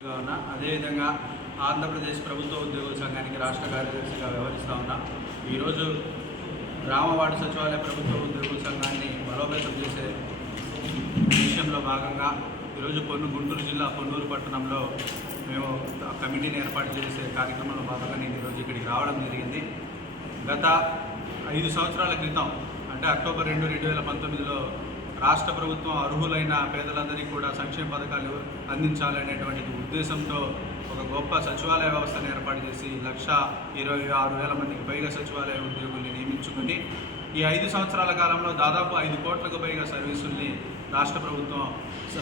ఉన్నా అదేవిధంగా ఆంధ్రప్రదేశ్ ప్రభుత్వ ఉద్యోగుల సంఘానికి రాష్ట్ర కార్యదర్శిగా వ్యవహరిస్తా ఉన్నా ఈరోజు రామవాడ సచివాలయ ప్రభుత్వ ఉద్యోగుల సంఘాన్ని బలోపేతం చేసే విషయంలో భాగంగా ఈరోజు పొన్ను గుంటూరు జిల్లా పొన్నూరు పట్టణంలో మేము కమిటీని ఏర్పాటు చేసే కార్యక్రమంలో భాగంగా నేను ఈరోజు ఇక్కడికి రావడం జరిగింది. గత ఐదు సంవత్సరాల క్రితం అంటే అక్టోబర్ రెండు రెండు వేల పంతొమ్మిదిలో రాష్ట్ర ప్రభుత్వం అర్హులైన పేదలందరికీ కూడా సంక్షేమ పథకాలు అందించాలనేటువంటి ఉద్దేశంతో ఒక గొప్ప సచివాలయ వ్యవస్థను ఏర్పాటు చేసి లక్ష ఇరవై ఆరు వేల మందికి పైగా సచివాలయ ఉద్యోగుల్ని నియమించుకుని ఈ ఐదు సంవత్సరాల కాలంలో దాదాపు ఐదు కోట్లకు పైగా సర్వీసుల్ని రాష్ట్ర ప్రభుత్వం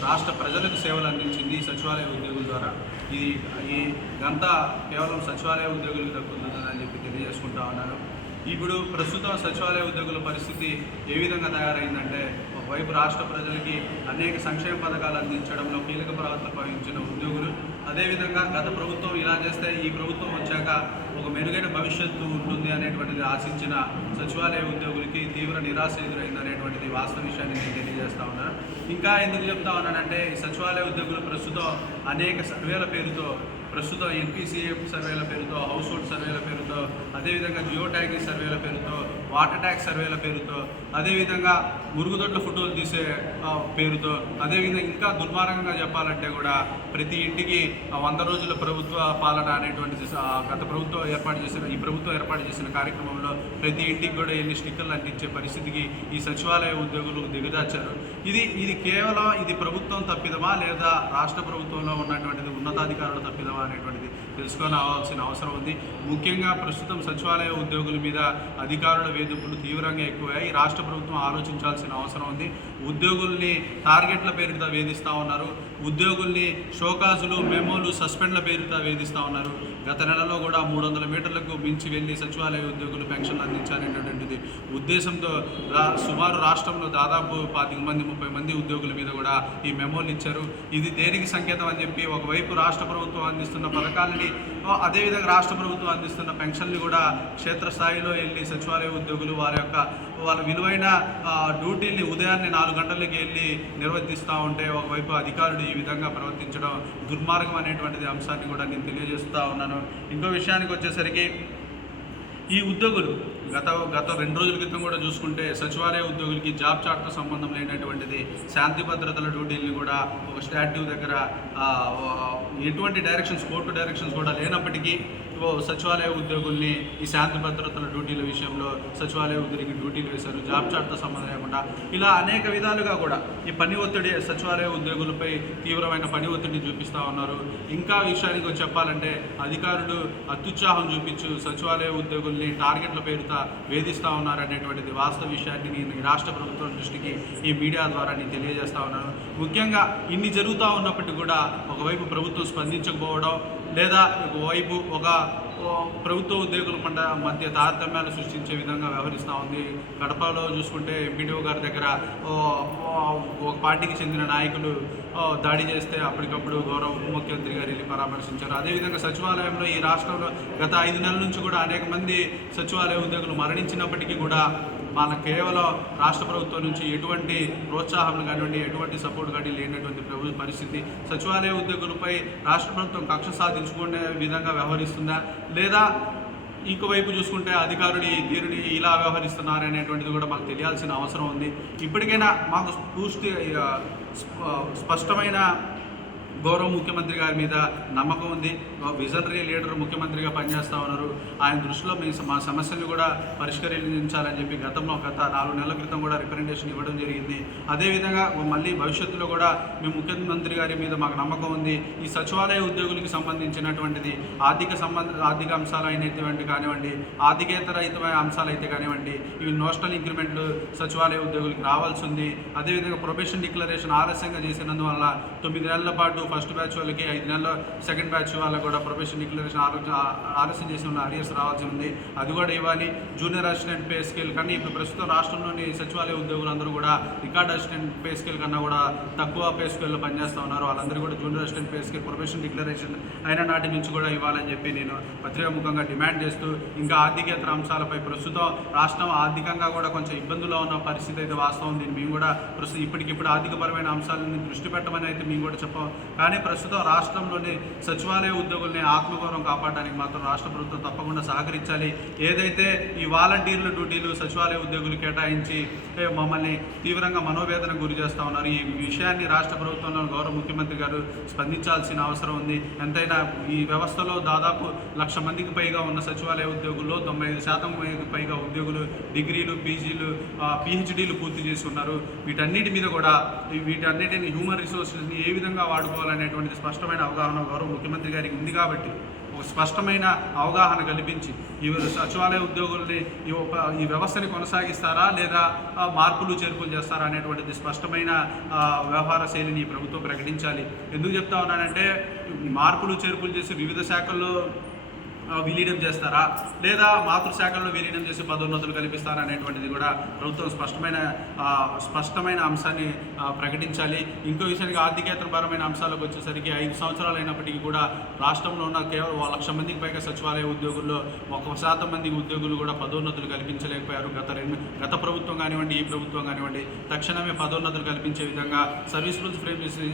రాష్ట్ర ప్రజలకు సేవలు అందించింది సచివాలయ ఉద్యోగుల ద్వారా. ఇది ఈ గంతా కేవలం సచివాలయ ఉద్యోగులకు దక్కుతుందని చెప్పి తెలియజేసుకుంటా ఉన్నాను. ఇప్పుడు ప్రస్తుతం సచివాలయ ఉద్యోగుల పరిస్థితి ఏ విధంగా తయారైందంటే వైపు రాష్ట్ర ప్రజలకి అనేక సంక్షేమ పథకాలు అందించడంలో కీలక పాత్ర వహించిన ఉద్యోగులు. అదేవిధంగా గత ప్రభుత్వం ఇలా చేస్తే ఈ ప్రభుత్వం వచ్చాక ఒక మెరుగైన భవిష్యత్తు ఉంటుంది అనేటువంటిది ఆశించిన సచివాలయ ఉద్యోగులకి తీవ్ర నిరాశ ఎదురైంది అనేటువంటిది వాస్తవ విషయాన్ని నేను తెలియజేస్తా ఉన్నాను ఇంకా ఎందుకు చెప్తా ఉన్నానంటే సచివాలయ ఉద్యోగులు ప్రస్తుతం అనేక సర్వేల పేరుతో ప్రస్తుతం ఎన్పిసిఏ సర్వేల పేరుతో హౌస్ హోల్డ్ సర్వేల పేరుతో అదేవిధంగా జియో ట్యాగింగ్ సర్వేల పేరుతో వాటర్ ట్యాక్స్ సర్వేల పేరుతో అదేవిధంగా మురుగుదొడ్ల ఫోటోలు తీసే పేరుతో. అదేవిధంగా ఇంకా దుర్మార్గంగా చెప్పాలంటే కూడా ప్రతి ఇంటికి వంద రోజుల ప్రభుత్వ పాలన అనేటువంటి గత ప్రభుత్వం ఏర్పాటు చేసిన ఈ ప్రభుత్వం ఏర్పాటు చేసిన కార్యక్రమంలో ప్రతి ఇంటికి కూడా ఎన్ని స్టిక్కర్లు అంటించే పరిస్థితికి ఈ సచివాలయ ఉద్యోగులు దిగదార్చారు ఇది ఇది కేవలం ఇది ప్రభుత్వం తప్పిదమా లేదా రాష్ట్ర ప్రభుత్వంలో ఉన్నటువంటిది ఉన్నతాధికారుల తప్పిదమా అనేటువంటి తెలుసుకోవాల్సిన అవసరం ఉంది. ముఖ్యంగా ప్రస్తుతం సచివాలయ ఉద్యోగుల మీద అధికారుల వేధింపులు తీవ్రంగా ఎక్కువయ్యాయి. రాష్ట్ర ప్రభుత్వం ఆలోచించాల్సిన అవసరం ఉంది. ఉద్యోగుల్ని టార్గెట్ల పేరుతో వేధిస్తూ ఉన్నారు. ఉద్యోగుల్ని షోకాజులు మెమోలు సస్పెండ్ల పేరుతో వేధిస్తూ ఉన్నారు. గత నెలలో కూడా మూడు వందల మీటర్లకు మించి వెళ్ళి సచివాలయ ఉద్యోగులు పెన్షన్లు అందించాలనేటువంటిది ఉద్దేశంతో రా సుమారు రాష్ట్రంలో దాదాపు పాతిక మంది ముప్పై మంది ఉద్యోగుల మీద కూడా ఈ మెమోలు ఇచ్చారు. ఇది దేనికి సంకేతం అని చెప్పి ఒకవైపు రాష్ట్ర ప్రభుత్వం అందిస్తున్న పథకాలని అదేవిధంగా రాష్ట్ర ప్రభుత్వం అందిస్తున్న పెన్షన్లు కూడా క్షేత్రస్థాయిలో వెళ్ళి సచివాలయ ఉద్యోగులు వారి యొక్క వాళ్ళ విలువైన డ్యూటీని డ్యూటీల్ని ఉదయాన్నే నాలుగు గంటలకి వెళ్ళి నిర్వర్తిస్తూ ఉంటే ఒకవైపు అధికారులు ఈ విధంగా ప్రవర్తించడం దుర్మార్గం అనేటువంటిది అంశాన్ని కూడా నేను తెలియజేస్తూ ఉన్నాను. ఇంకో విషయానికి వచ్చేసరికి ఈ ఉద్యోగులు గత గత రెండు రోజుల క్రితం కూడా చూసుకుంటే సచివాలయ ఉద్యోగులకి జాబ్ చార్ట్తో సంబంధం లేనటువంటిది శాంతి భద్రతల డ్యూటీల్ని కూడా ఒక స్టాట్యూ దగ్గర ఎటువంటి డైరెక్షన్స్ కోర్టు డైరెక్షన్స్ కూడా లేనప్పటికీ సచివాలయ ఉద్యోగుల్ని ఈ శాంతి భద్రతల డ్యూటీల విషయంలో సచివాలయ ఉద్యోగికి డ్యూటీలు వేశారు జాబ్ చార్ట్తో సంబంధం లేకుండా. ఇలా అనేక విధాలుగా కూడా ఈ పని ఒత్తిడి సచివాలయ ఉద్యోగులపై తీవ్రమైన పని ఒత్తిడిని చూపిస్తూ ఉన్నారు. ఇంకా విషయానికి చెప్పాలంటే అధికారులు అత్యుత్సాహం చూపించు సచివాలయ ఉద్యోగుల్ని టార్గెట్ల పేరుతో వేధిస్తూ ఉన్నారు అనేటువంటిది వాస్తవ విషయాన్ని నేను రాష్ట్ర ప్రభుత్వం దృష్టికి ఈ మీడియా ద్వారా నేను తెలియజేస్తా ఉన్నాను. ముఖ్యంగా ఇన్ని జరుగుతూ ఉన్నప్పటికీ కూడా ఒకవైపు ప్రభుత్వం స్పందించకపోవడం లేదా ఒకవైపు ఒక ప్రభుత్వ ఉద్యోగుల మండ మధ్య తారతమ్యాలు సృష్టించే విధంగా వ్యవహరిస్తూ ఉంది. కడపలో చూసుకుంటే ఎంపీడీఓ గారి దగ్గర ఓ, ఒక పార్టీకి చెందిన నాయకులు దాడి చేస్తే అప్పటికప్పుడు గౌరవ ముఖ్యమంత్రి గారు వెళ్ళి పరామర్శించారు. అదేవిధంగా సచివాలయంలో ఈ రాష్ట్రంలో గత ఐదు నెలల నుంచి కూడా అనేక మంది సచివాలయ ఉద్యోగులు మరణించినప్పటికీ కూడా మన కేవలం రాష్ట్ర ప్రభుత్వం నుంచి ఎటువంటి ప్రోత్సాహం కానివ్వండి ఎటువంటి సపోర్ట్ కానీ లేనటువంటి ప్రభు పరిస్థితి. సచివాలయ ఉద్యోగులపై రాష్ట్ర ప్రభుత్వం కక్ష సాధించుకునే విధంగా వ్యవహరిస్తుందా? లేదా ఇంకోవైపు చూసుకుంటే అధికారుడి ధీరుడి ఇలా వ్యవహరిస్తున్నారు అనేటువంటిది కూడా మాకు తెలియాల్సిన అవసరం ఉంది. ఇప్పటికైనా మాకు పూర్తి స్పష్టమైన గౌరవ ముఖ్యమంత్రి గారి మీద నమ్మకం ఉంది. విజనరీ లీడర్ ముఖ్యమంత్రిగా పనిచేస్తూ ఉన్నారు. ఆయన దృష్టిలో మీ మా సమస్యలు కూడా పరిష్కరించాలని చెప్పి గతంలో గత నాలుగు నెలల క్రితం కూడా రిప్రజెంటేషన్ ఇవ్వడం జరిగింది. అదేవిధంగా మళ్ళీ భవిష్యత్తులో కూడా మీ ముఖ్యమంత్రి గారి మీద మాకు నమ్మకం ఉంది. ఈ సచివాలయ ఉద్యోగులకు సంబంధించినటువంటిది ఆర్థిక సంబంధ ఆర్థిక అంశాలు అయినటువంటి కానివ్వండి ఆర్థికేతరహితమైన అంశాలు అయితే కానివ్వండి ఇవి నోషనల్ ఇంక్రిమెంట్లు సచివాలయ ఉద్యోగులకు రావాల్సి ఉంది. అదేవిధంగా ప్రొబేషన్ డిక్లరేషన్ ఆలస్యంగా చేసినందువల్ల తొమ్మిది నెలల పాటు ఫస్ట్ బ్యాచ్ వాళ్ళకి ఐదు నెలల సెకండ్ బ్యాచ్ వాళ్ళకి కూడా ప్రొబేషన్ డిక్లరేషన్ ఆరోగ్య ఆలస్యం చేసి ఉన్న అరియర్స్ రావాల్సి ఉంది. అది కూడా ఇవ్వాలి. జూనియర్ అసిస్టెంట్ పే స్కేల్ కానీ ఇప్పుడు ప్రస్తుతం రాష్ట్రంలోని సచివాలయ ఉద్యోగులందరూ కూడా రికార్డ్ అసిస్టెంట్ పే స్కేల్ కన్నా కూడా తక్కువ పే స్కేల్లో పనిచేస్తూ ఉన్నారు. వాళ్ళందరూ కూడా junior assistant pay scale probation declaration అయిన నాటి నుంచి కూడా ఇవ్వాలని చెప్పి నేను పత్రికాముఖంగా డిమాండ్ చేస్తూ ఇంకా ఆర్థికేతర అంశాలపై ప్రస్తుతం రాష్ట్రం ఆర్థికంగా కూడా కొంచెం ఇబ్బందుల్లో ఉన్న పరిస్థితి అయితే వాస్తవం. దీన్ని మేము కూడా ప్రస్తుతం ఇప్పటికిప్పుడు ఆర్థికపరమైన అంశాలను దృష్టి పెట్టమని అయితే మేము కూడా చెప్ప కానీ ప్రస్తుతం రాష్ట్రంలోని సచివాలయ ఉద్యోగుల్ని ఆత్మగౌరవం కాపాడడానికి మాత్రం రాష్ట్ర ప్రభుత్వం తప్పకుండా సహకరించాలి. ఏదైతే ఈ వాలంటీర్ల డ్యూటీలు సచివాలయ ఉద్యోగులు కేటాయించి మమ్మల్ని తీవ్రంగా మనోవేదన గురి చేస్తూ ఉన్నారు. ఈ విషయాన్ని రాష్ట్ర ప్రభుత్వంలో గౌరవ ముఖ్యమంత్రి గారు స్పందించాల్సిన అవసరం ఉంది. ఎంతైనా ఈ వ్యవస్థలో దాదాపు లక్ష మందికి పైగా ఉన్న సచివాలయ ఉద్యోగుల్లో తొంభై ఐదు శాతం పైగా ఉద్యోగులు డిగ్రీలు పీజీలు పిహెచ్డీలు పూర్తి చేసి ఉన్నారు. వీటన్నిటి మీద కూడా వీటన్నిటిని హ్యూమన్ రిసోర్సెస్ని ఏ విధంగా వాడుకోవాలనేటువంటి స్పష్టమైన అవగాహన గౌరవ ముఖ్యమంత్రి గారికి ఉంది కాబట్టి స్పష్టమైన అవగాహన కల్పించి ఈ సచివాలయ ఉద్యోగుల్ని ఈ ఈ వ్యవస్థని కొనసాగిస్తారా లేదా మార్పులు చేర్పులు చేస్తారా అనేటువంటిది స్పష్టమైన వ్యవహార శైలిని ప్రభుత్వం ప్రకటించాలి. ఎందుకు చెప్తా ఉన్నానంటే ఈ మార్పులు చేర్పులు చేసి వివిధ శాఖల్లో విలీనం చేస్తారా? లేదా మాతృశాఖలను విలీనం చేసి పదోన్నతులు కల్పిస్తారా అనేటువంటిది కూడా ప్రభుత్వం స్పష్టమైన స్పష్టమైన అంశాన్ని ప్రకటించాలి. ఇంకో విషయానికి ఆర్థికేతరపరమైన అంశాలకు వచ్చేసరికి ఐదు సంవత్సరాలు అయినప్పటికీ కూడా రాష్ట్రంలో ఉన్న కేవలం లక్ష మందికి పైగా సచివాలయ ఉద్యోగుల్లో ఒక శాతం మంది ఉద్యోగులు కూడా పదోన్నతులు కల్పించలేకపోయారు. గత రెండు గత ప్రభుత్వం కానివ్వండి ఈ ప్రభుత్వం కానివ్వండి తక్షణమే పదోన్నతులు కల్పించే విధంగా సర్వీస్ రూల్స్ ఫ్రేమ్ చేసి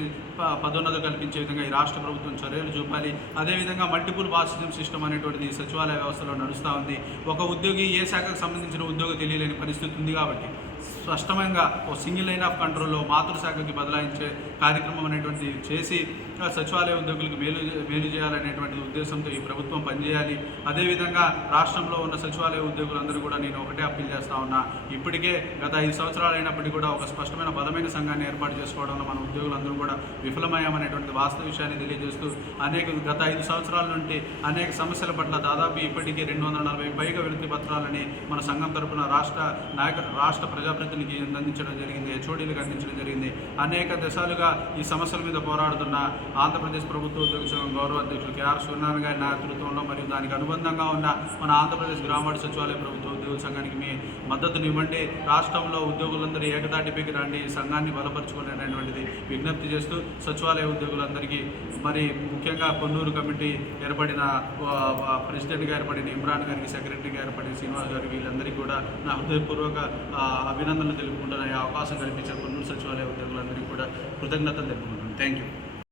పదోన్నతులు కల్పించే విధంగా ఈ రాష్ట్ర ప్రభుత్వం చర్యలు చూపాలి. అదేవిధంగా మల్టిపుల్ బాసిజం సిస్టమ్ అనేటువంటిది సచివాలయ వ్యవస్థలో నడుస్తూ ఉంది. ఒక ఉద్యోగి ఏ శాఖకు సంబంధించిన ఉద్యోగం తెలియలేని పరిస్థితి ఉంది కాబట్టి స్పష్టంగా ఓ సింగిల్ లైన్ ఆఫ్ కంట్రోల్లో మాతృశాఖకి బదలాయించే కార్యక్రమం అనేటువంటి చేసి సచివాలయ ఉద్యోగులకు మేలు మేలు చేయాలనేటువంటి ఉద్దేశంతో ఈ ప్రభుత్వం పనిచేయాలి. అదేవిధంగా రాష్ట్రంలో ఉన్న సచివాలయ ఉద్యోగులందరూ కూడా నేను ఒకటే అప్పీల్ చేస్తా ఉన్నా. ఇప్పటికే గత ఐదు సంవత్సరాలు అయినప్పటికీ కూడా ఒక స్పష్టమైన బలమైన సంఘాన్ని ఏర్పాటు చేసుకోవడంలో మన ఉద్యోగులందరూ కూడా విఫలమయ్యామనేటువంటి వాస్తవ విషయాన్ని తెలియజేస్తూ అనేక గత ఐదు సంవత్సరాల నుండి అనేక సమస్యల పట్ల దాదాపు ఇప్పటికీ రెండు వందల నలభై పైగా వినతి పత్రాలని మన సంఘం తరపున రాష్ట్ర నాయక రాష్ట్ర ప్రజాప్రతినిధికి అందించడం జరిగింది హెచ్ఓడీలకు అందించడం జరిగింది. అనేక దశాలుగా ఈ సమస్యల మీద పోరాడుతున్న ఆంధ్రప్రదేశ్ ప్రభుత్వ ఉద్యోగ సంఘం గౌరవ అధ్యక్షులు కేఆర్ సూర్యనారాయణ గారి నేతృత్వంలో మరియు దానికి అనుబంధంగా ఉన్న మన ఆంధ్రప్రదేశ్ గ్రామాడు సచివాలయ ప్రభుత్వ ఉద్యోగ సంఘానికి మీ మద్దతునివ్వండి రాష్ట్రంలో ఉద్యోగులందరూ ఏకతాటిపైకి రండి. సంఘాన్ని బలపరుచుకునేటటువంటిది విజ్ఞప్తి చేస్తూ సచివాలయ ఉద్యోగులందరికీ మరి ముఖ్యంగా కొన్నూరు కమిటీ ఏర్పడిన ప్రెసిడెంట్గా ఏర్పడిన ఇమ్రాన్ గారికి సెక్రటరీగా ఏర్పడిన శ్రీనివాస్ గారికి వీళ్ళందరికీ కూడా నా హృదయపూర్వక అభినందనలు తెలుపుకుంటున్న అవకాశం కల్పించిన కొన్నూరు సచివాలయ ఉద్యోగులందరికీ కూడా ಕೃತಜ್ಞತೆ ಧನ್ಯವಾದಗಳು ಥ್ಯಾಂಕ್ ಯು